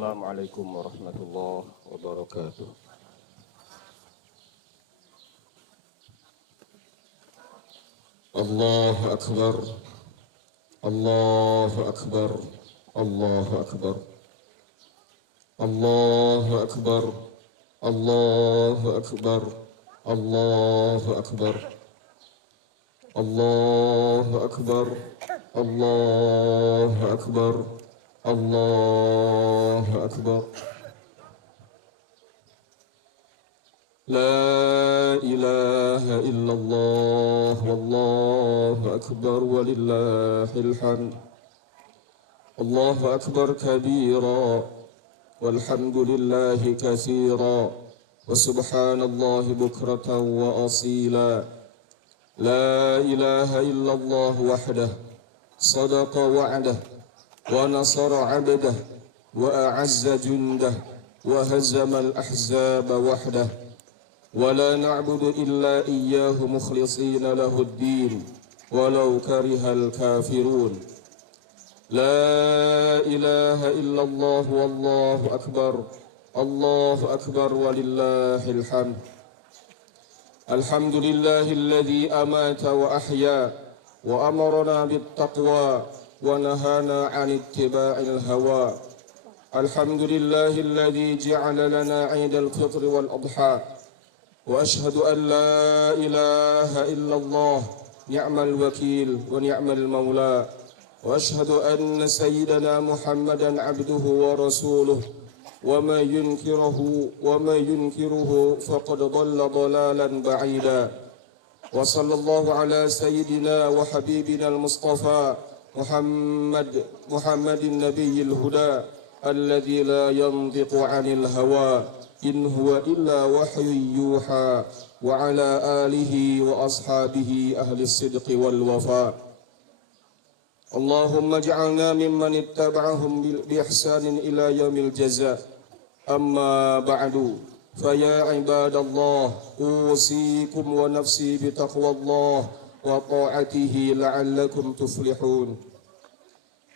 Assalamualaikum warahmatullahi wabarakatuh. Allahu Akbar, Allahu Akbar, Allahu Akbar, Allahu Akbar, Allahu Akbar, Allahu Akbar, Allahu Akbar, Allahu Akbar, Allahu Akbar. La ilaha illallah, wallahu akbar, walillahil hamd. Allahu akbar kabira, walhamdulillahi katsira, wa subhanallahi bukratan wa asila. La ilaha illallah wahdah, sadaqa wa'dah, wa nasara 'abdah, wa a'azza jundah, wa hazama al-ahzaba wahdah. ولا نعبد إلا إياه مخلصين له الدين ولو كره الكافرون. لا إله إلا الله والله أكبر، الله أكبر ولله الحمد. الحمد لله الذي أمات وأحيا وأمرنا بالتقوى ونهانا عن اتباع الهوى. الحمد لله الذي جعل لنا عيد الفطر والأضحى. وأشهد أن لا إله إلا الله نعم الوكيل ونعم المولى. وأشهد أن سيدنا محمدا عبده ورسوله وما ينكره فقد ضل ضلالا بعيدا. وصلى الله على سيدنا وحبيبنا المصطفى محمد النبي الهدى الذي لا ينطق عن الهوى إن هو إلا وحي يوحى وعلى آله وأصحابه أهل الصدق والوفاء. اللهم اجعلنا ممن اتبعهم بإحسان إلى يوم الجزاء. أما بعد فيا عباد الله أوصيكم ونفسي بتقوى الله وطاعته لعلكم تفلحون.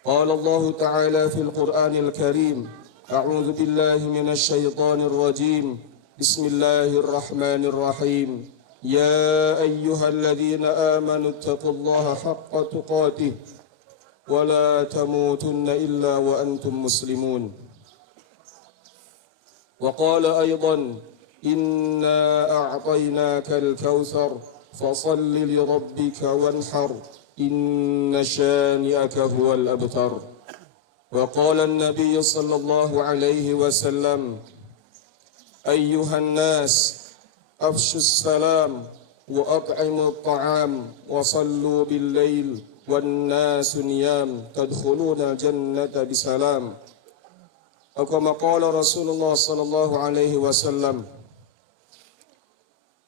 قال الله تعالى في القرآن الكريم: أعوذ بالله من الشيطان الرجيم. بسم الله الرحمن الرحيم. يا أيها الذين آمنوا اتقوا الله حق تقاته ولا تموتن إلا وأنتم مسلمون. وقال أيضا: إنا أعطيناك الكوثر فصل لربك وانحر إن شانئك هو الأبتر. وقال النبي صلى الله عليه وسلم: أيها الناس أفشوا السلام وأطعموا الطعام وصلوا بالليل والناس نيام تدخلون الجنة بسلام. أو كما قال رسول الله صلى الله عليه وسلم: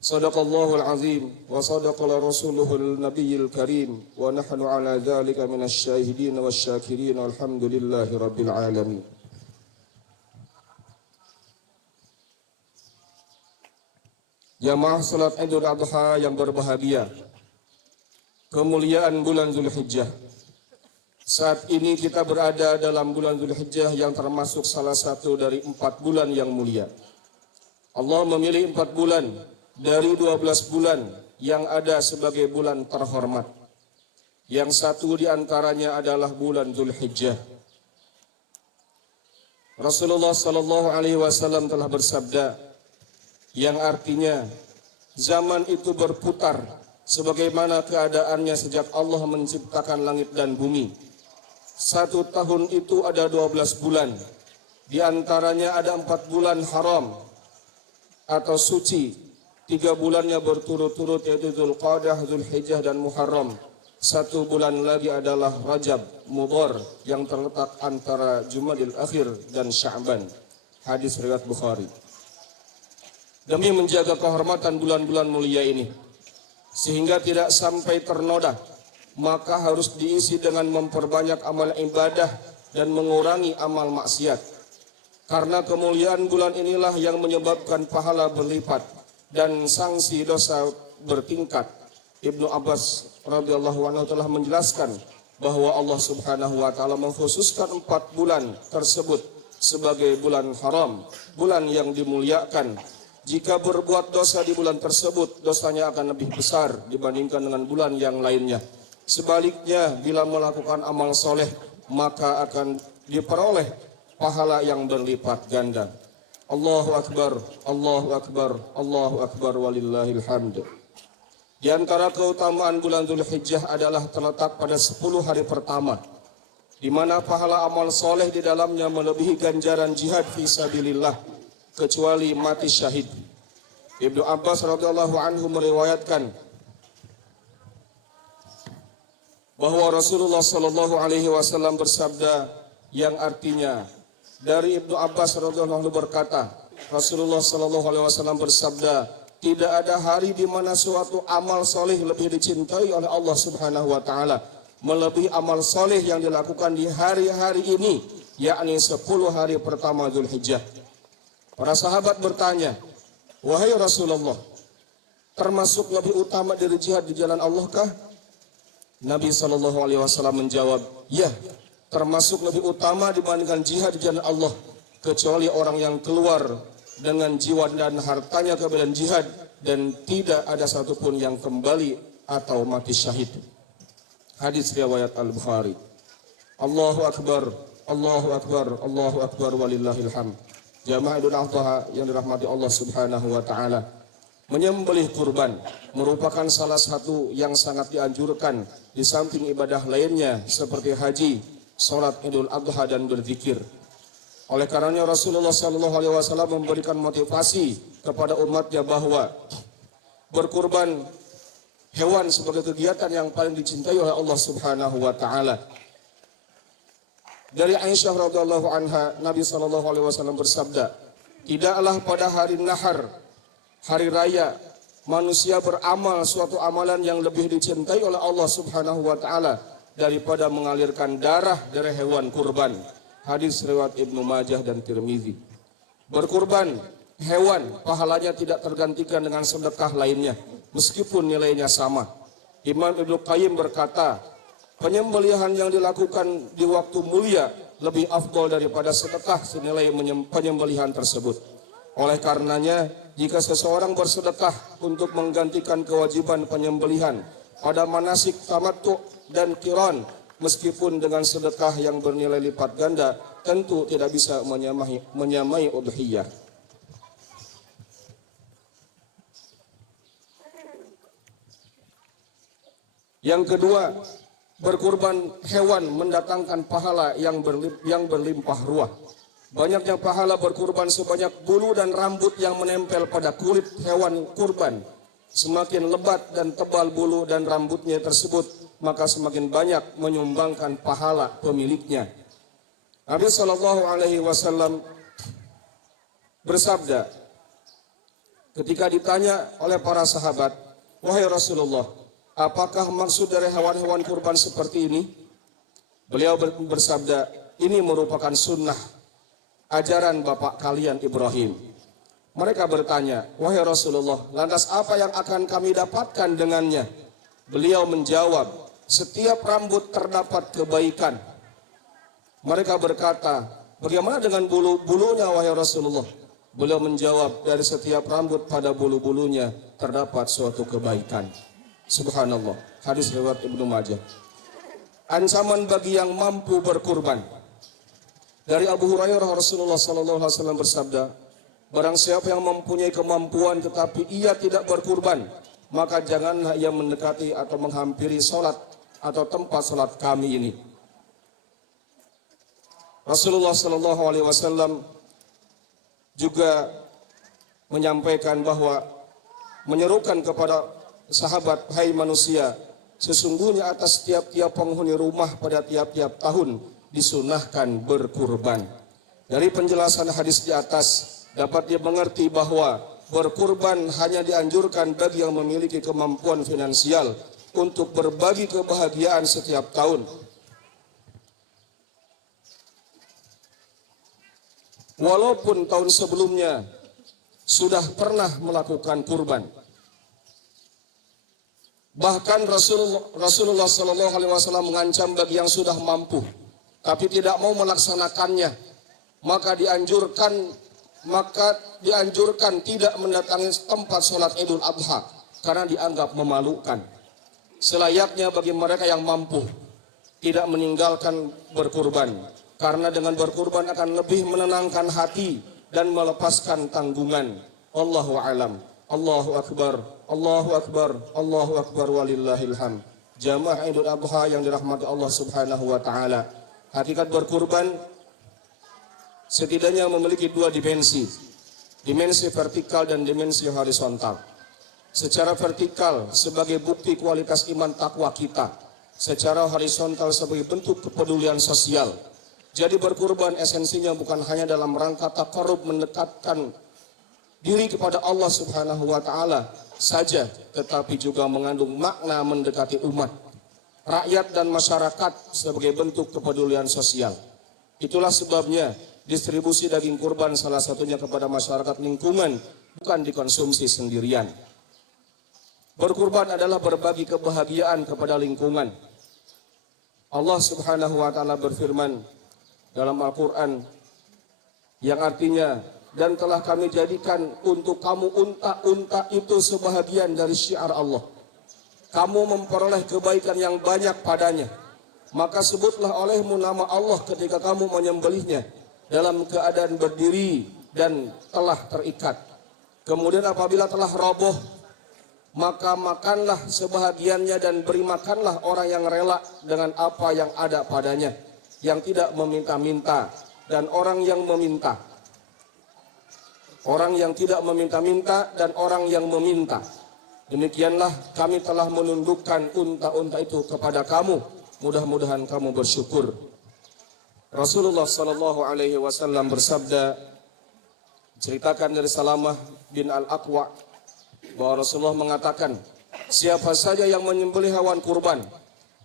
صدق الله العظيم وصدق رسوله النبي الكريم ونحن على ذلك من الشاهدين والشاكرين والحمد لله رب العالمين. Jamaah salat Idul Adha yang berbahagia, kemuliaan bulan Zulhijjah. Saat ini kita berada dalam bulan Zulhijjah yang termasuk salah satu dari 4 bulan yang mulia. Allah memilih 4 bulan dari 12 bulan yang ada sebagai bulan terhormat. Yang satu di antaranya adalah bulan Zulhijjah. Rasulullah sallallahu alaihi wasallam telah bersabda, yang artinya zaman itu berputar sebagaimana keadaannya sejak Allah menciptakan langit dan bumi. 1 tahun itu ada 12 bulan. Di antaranya ada 4 bulan haram atau suci. 3 bulannya berturut-turut yaitu Dzulqa'dah, Dzulhijjah dan Muharram. 1 bulan lagi adalah Rajab, Mudhar yang terletak antara Jumadil Akhir dan Sya'ban. Hadis riwayat Bukhari. Demi menjaga kehormatan bulan-bulan mulia ini sehingga tidak sampai ternoda, maka harus diisi dengan memperbanyak amal ibadah dan mengurangi amal maksiat. Karena kemuliaan bulan inilah yang menyebabkan pahala berlipat dan sanksi dosa bertingkat. Ibnu Abbas radhiyallahu anhu telah menjelaskan bahwa Allah Subhanahu wa taala mengkhususkan 4 bulan tersebut sebagai bulan haram, bulan yang dimuliakan. Jika berbuat dosa di bulan tersebut, dosanya akan lebih besar dibandingkan dengan bulan yang lainnya. Sebaliknya, bila melakukan amal soleh, maka akan diperoleh pahala yang berlipat ganda. Allahu Akbar, Allahu Akbar, Allahu Akbar, walillahil hamd. Di antara keutamaan bulan Dzulhijjah adalah terletak pada 10 hari pertama, di mana pahala amal soleh di dalamnya melebihi ganjaran jihad fi sabilillah, kecuali mati syahid. Ibnu Abbas radhiyallahu anhu meriwayatkan bahwa Rasulullah sallallahu alaihi wasallam bersabda yang artinya, dari Ibnu Abbas radhiyallahu anhu berkata, Rasulullah sallallahu alaihi wasallam bersabda, tidak ada hari di mana suatu amal soleh lebih dicintai oleh Allah Subhanahu wa taala melebihi amal soleh yang dilakukan di hari-hari ini, yakni 10 hari pertama Dzulhijjah. Para sahabat bertanya, wahai Rasulullah, termasuk lebih utama dari jihad di jalan Allah kah? Nabi SAW menjawab, ya, termasuk lebih utama dibandingkan jihad di jalan Allah, kecuali orang yang keluar dengan jiwa dan hartanya ke medan jihad dan tidak ada satupun yang kembali atau mati syahid. Hadis riwayat Al-Bukhari. Allahu Akbar, Allahu Akbar, Allahu Akbar, walillahil hamd. Jamaah Idul Adha yang dirahmati Allah Subhanahu wa taala, menyembelih kurban merupakan salah satu yang sangat dianjurkan di samping ibadah lainnya seperti haji, salat Idul Adha dan berzikir. Oleh karenanya Rasulullah SAW memberikan motivasi kepada umatnya bahwa berkurban hewan sebagai kegiatan yang paling dicintai oleh Allah Subhanahu wa taala. Dari Aisyah radhiyallahu anha, Nabi SAW bersabda, tidaklah pada hari nahar, hari raya, manusia beramal suatu amalan yang lebih dicintai oleh Allah Subhanahu wa taala daripada mengalirkan darah dari hewan kurban. Hadis riwayat Ibnu Majah dan Tirmizi. Berkurban hewan pahalanya tidak tergantikan dengan sedekah lainnya, meskipun nilainya sama. Imam Ibnu Qayyim berkata, penyembelihan yang dilakukan di waktu mulia lebih afdol daripada sedekah senilai penyembelihan tersebut. Oleh karenanya, jika seseorang bersedekah untuk menggantikan kewajiban penyembelihan pada manasik tamattu dan qiran, meskipun dengan sedekah yang bernilai lipat ganda, tentu tidak bisa menyamai udhiyah. Yang kedua, berkurban hewan mendatangkan pahala yang berlimpah ruah. Banyaknya pahala berkurban sebanyak bulu dan rambut yang menempel pada kulit hewan kurban. Semakin lebat dan tebal bulu dan rambutnya tersebut, maka semakin banyak menyumbangkan pahala pemiliknya. Nabi SAW bersabda ketika ditanya oleh para sahabat, wahai Rasulullah, apakah maksud dari hewan-hewan kurban seperti ini? Beliau bersabda, ini merupakan sunnah ajaran bapak kalian Ibrahim. Mereka bertanya, wahai Rasulullah, lantas apa yang akan kami dapatkan dengannya? Beliau menjawab, setiap rambut terdapat kebaikan. Mereka berkata, bagaimana dengan bulu-bulunya wahai Rasulullah? Beliau menjawab, dari setiap rambut pada bulu-bulunya terdapat suatu kebaikan. Subhanallah. Hadis riwayat Ibnu Majah. Ancaman bagi yang mampu berkurban. Dari Abu Hurairah, Rasulullah SAW bersabda, barang siapa yang mempunyai kemampuan tetapi ia tidak berkurban, maka janganlah ia mendekati atau menghampiri sholat atau tempat sholat kami ini. Rasulullah SAW juga menyampaikan bahwa menyerukan kepada sahabat, hai manusia, sesungguhnya atas tiap-tiap penghuni rumah pada tiap-tiap tahun disunahkan berkurban. Dari penjelasan hadis di atas dapat dimengerti bahwa berkurban hanya dianjurkan bagi yang memiliki kemampuan finansial untuk berbagi kebahagiaan setiap tahun. Walaupun tahun sebelumnya sudah pernah melakukan kurban. Bahkan Rasulullah SAW mengancam bagi yang sudah mampu tapi tidak mau melaksanakannya, maka dianjurkan tidak mendatangi tempat sholat Idul Adha karena dianggap memalukan. Selayaknya bagi mereka yang mampu tidak meninggalkan berkurban, karena dengan berkurban akan lebih menenangkan hati dan melepaskan tanggungan. Allahu a'lam. Allahu akbar, Allahu akbar, Allahu akbar walillahil hamd. Jamaah Idul Adha yang dirahmati Allah Subhanahu wa taala. Hakikat berkurban setidaknya memiliki dua dimensi. Dimensi vertikal dan dimensi horizontal. Secara vertikal sebagai bukti kualitas iman takwa kita, secara horizontal sebagai bentuk kepedulian sosial. Jadi berkurban esensinya bukan hanya dalam rangka taqarrub mendekatkan diri kepada Allah Subhanahu wa taala saja, tetapi juga mengandung makna mendekati umat, rakyat dan masyarakat sebagai bentuk kepedulian sosial. Itulah sebabnya distribusi daging kurban salah satunya kepada masyarakat lingkungan, bukan dikonsumsi sendirian. Berkurban adalah berbagi kebahagiaan kepada lingkungan. Allah Subhanahu wa taala berfirman dalam Al-Qur'an yang artinya, dan telah kami jadikan untuk kamu unta-unta itu sebahagian dari syiar Allah. Kamu memperoleh kebaikan yang banyak padanya. Maka sebutlah olehmu nama Allah ketika kamu menyembelihnya dalam keadaan berdiri dan telah terikat. Kemudian apabila telah roboh, maka makanlah sebahagiannya dan beri makanlah orang yang rela dengan apa yang ada padanya, yang tidak meminta-minta dan orang yang meminta. Orang yang tidak meminta-minta dan orang yang meminta. Demikianlah kami telah menundukkan unta-unta itu kepada kamu. Mudah-mudahan kamu bersyukur. Rasulullah sallallahu alaihi wasallam bersabda, ceritakan dari Salamah bin Al-Aqwa, bahwa Rasulullah mengatakan, siapa saja yang menyembelih hewan kurban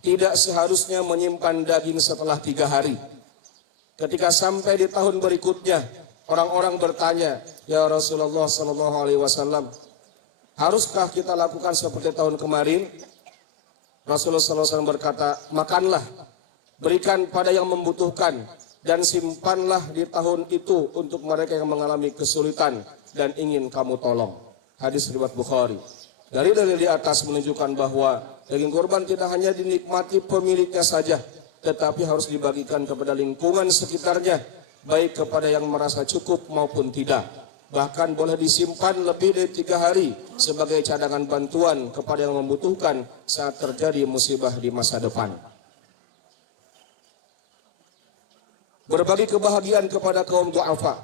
tidak seharusnya menyimpan daging setelah 3 hari. Ketika sampai di tahun berikutnya, orang-orang bertanya, ya Rasulullah sallallahu alaihi wasallam, haruskah kita lakukan seperti tahun kemarin? Rasulullah sallallahu alaihi wasallam berkata, makanlah, berikan pada yang membutuhkan, dan simpanlah di tahun itu untuk mereka yang mengalami kesulitan dan ingin kamu tolong. Hadis riwayat Bukhari. Dari dalil di atas menunjukkan bahwa daging kurban tidak hanya dinikmati pemiliknya saja, tetapi harus dibagikan kepada lingkungan sekitarnya, baik kepada yang merasa cukup maupun tidak. Bahkan boleh disimpan lebih dari 3 hari sebagai cadangan bantuan kepada yang membutuhkan saat terjadi musibah di masa depan. Berbagi kebahagiaan kepada kaum du'afa.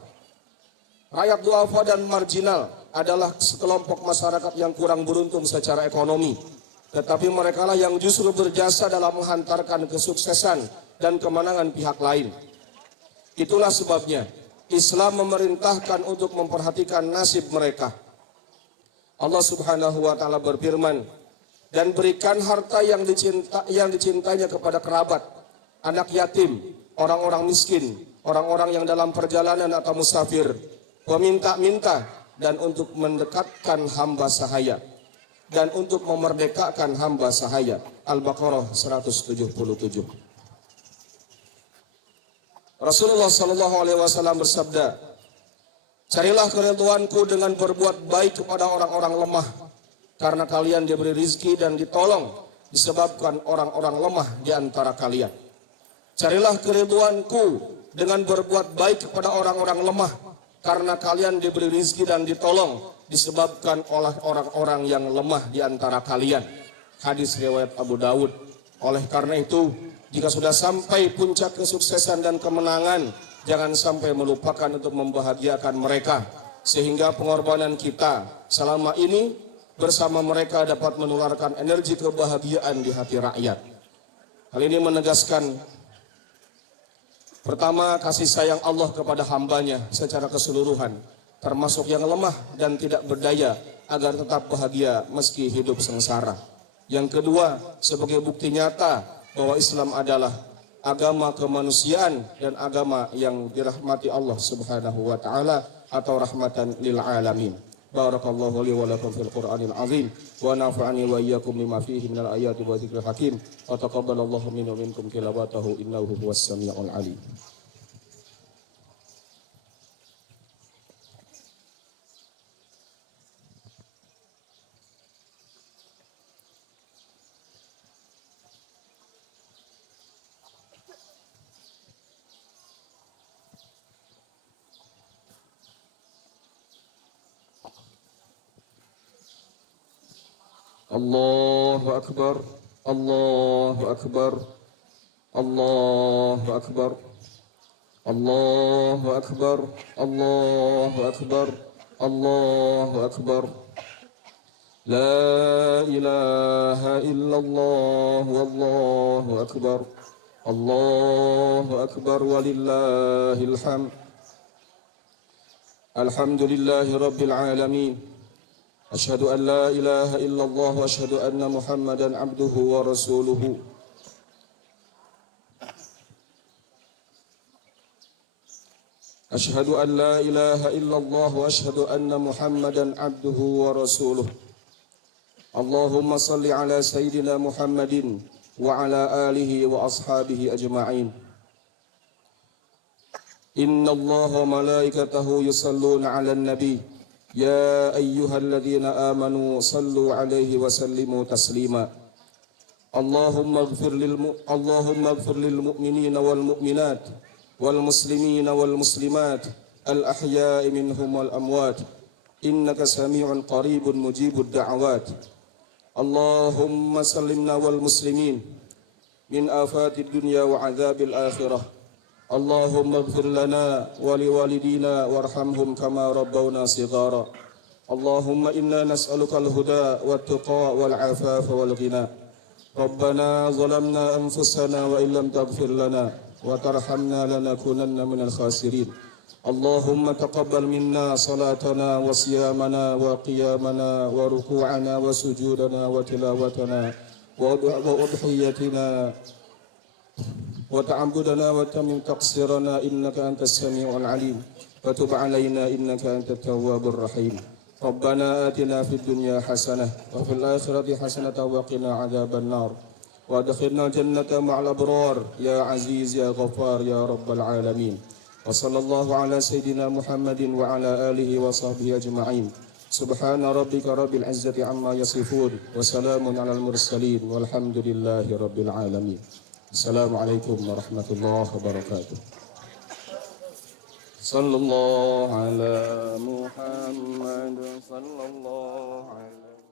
Rakyat du'afa dan marginal adalah sekelompok masyarakat yang kurang beruntung secara ekonomi. Tetapi merekalah yang justru berjasa dalam menghantarkan kesuksesan dan kemenangan pihak lain. Itulah sebabnya Islam memerintahkan untuk memperhatikan nasib mereka. Allah Subhanahu wa taala berfirman, dan berikan harta yang dicintainya kepada kerabat, anak yatim, orang-orang miskin, orang-orang yang dalam perjalanan atau musafir, peminta-minta, dan untuk mendekatkan hamba sahaya, dan untuk memerdekakan hamba sahaya. Al-Baqarah 177. Rasulullah sallallahu alaihi wasallam bersabda, carilah keridhaanku dengan berbuat baik kepada orang-orang lemah, karena kalian diberi rizki dan ditolong disebabkan orang-orang lemah di antara kalian. Carilah keridhaanku dengan berbuat baik kepada orang-orang lemah, karena kalian diberi rizki dan ditolong disebabkan oleh orang-orang yang lemah di antara kalian. Hadis riwayat Abu Dawud. Oleh karena itu, jika sudah sampai puncak kesuksesan dan kemenangan, jangan sampai melupakan untuk membahagiakan mereka, sehingga pengorbanan kita selama ini bersama mereka dapat menularkan energi kebahagiaan di hati rakyat. Hal ini menegaskan, pertama, kasih sayang Allah kepada hambanya secara keseluruhan, termasuk yang lemah dan tidak berdaya, agar tetap bahagia meski hidup sengsara. Yang kedua, sebagai bukti nyata bahwa Islam adalah agama kemanusiaan dan agama yang dirahmati Allah Subhanahu wa taala atau rahmatan lil alamin. Barakallahu li wa lakum fil Qur'anil azim wa nafa'ani wa iyyakum lima fihi minal ayati wa dzikril hakim wa taqabbalallahu minna minkum tilawatahu innahu huwas samiul alim. Allahu Akbar, Allahu Akbar, Allahu Akbar, Allahu Akbar, Allahu Akbar, Allahu Akbar. La ilaha illallah, wallahu akbar. Allahu akbar walillahil hamd. Alhamdulillahi rabbil alamin. Asyhadu an la ilaha illallah wa asyhadu anna Muhammadan abduhu wa rasuluhu. Asyhadu an la ilaha illallah wa asyhadu anna Muhammadan abduhu wa rasuluhu. Allahumma salli ala Sayyidina Muhammadin wa ala alihi wa ashabihi ajma'in. Inna Allaha wa malaikatahu yusalluna ala nabi. Ya ayyuhalladzina amanu sallu alaihi wa sallimu taslima. Allahumma ighfir lil mu'minina wal mu'minat wal muslimina wal muslimat al ahya'i minhum wal amwat. Innaka sami'un qaribun mujibud da'awat. Allahumma sallimna wal muslimin min afatid dunya wa adzabil akhirah. Allahumma ighfir lana wa liwalidina warhamhum kama rabbawna shighara. Allahumma inna nas'aluka al-huda wat-tuqa wal-afafa wal-ghina. Rabbana zalamna anfusana wa illam taghfir lana wa tarhamna lanakunanna minal khasirin. Allahumma taqabbal minna salatana wa siyamana wa qiyamana wa ruku'ana wa sujudana wa tilawatana wa udhiyatina wa ta'abbudana wa tamim taqsirana innaka antas sami'ul alim wa tub alaina innaka antat tawwabur rahim. Rabbana atina fid dunya hasanah wa fil akhirati hasanah wa qina adzaban nar wa adkhilna jannata ma'al abrar ya aziz ya ghaffar ya rabbal alamin. Wa sallallahu ala Sayyidina Muhammadin wa ala alihi wa sahbihi ajma'in. Subhana rabbika rabbil izzati amma yasifun wa salamun alal mursalin walhamdulillahi rabbil alamin. Assalamualaikum warahmatullahi wabarakatuh. Sallallahu ala Muhammad sallallahu alaihi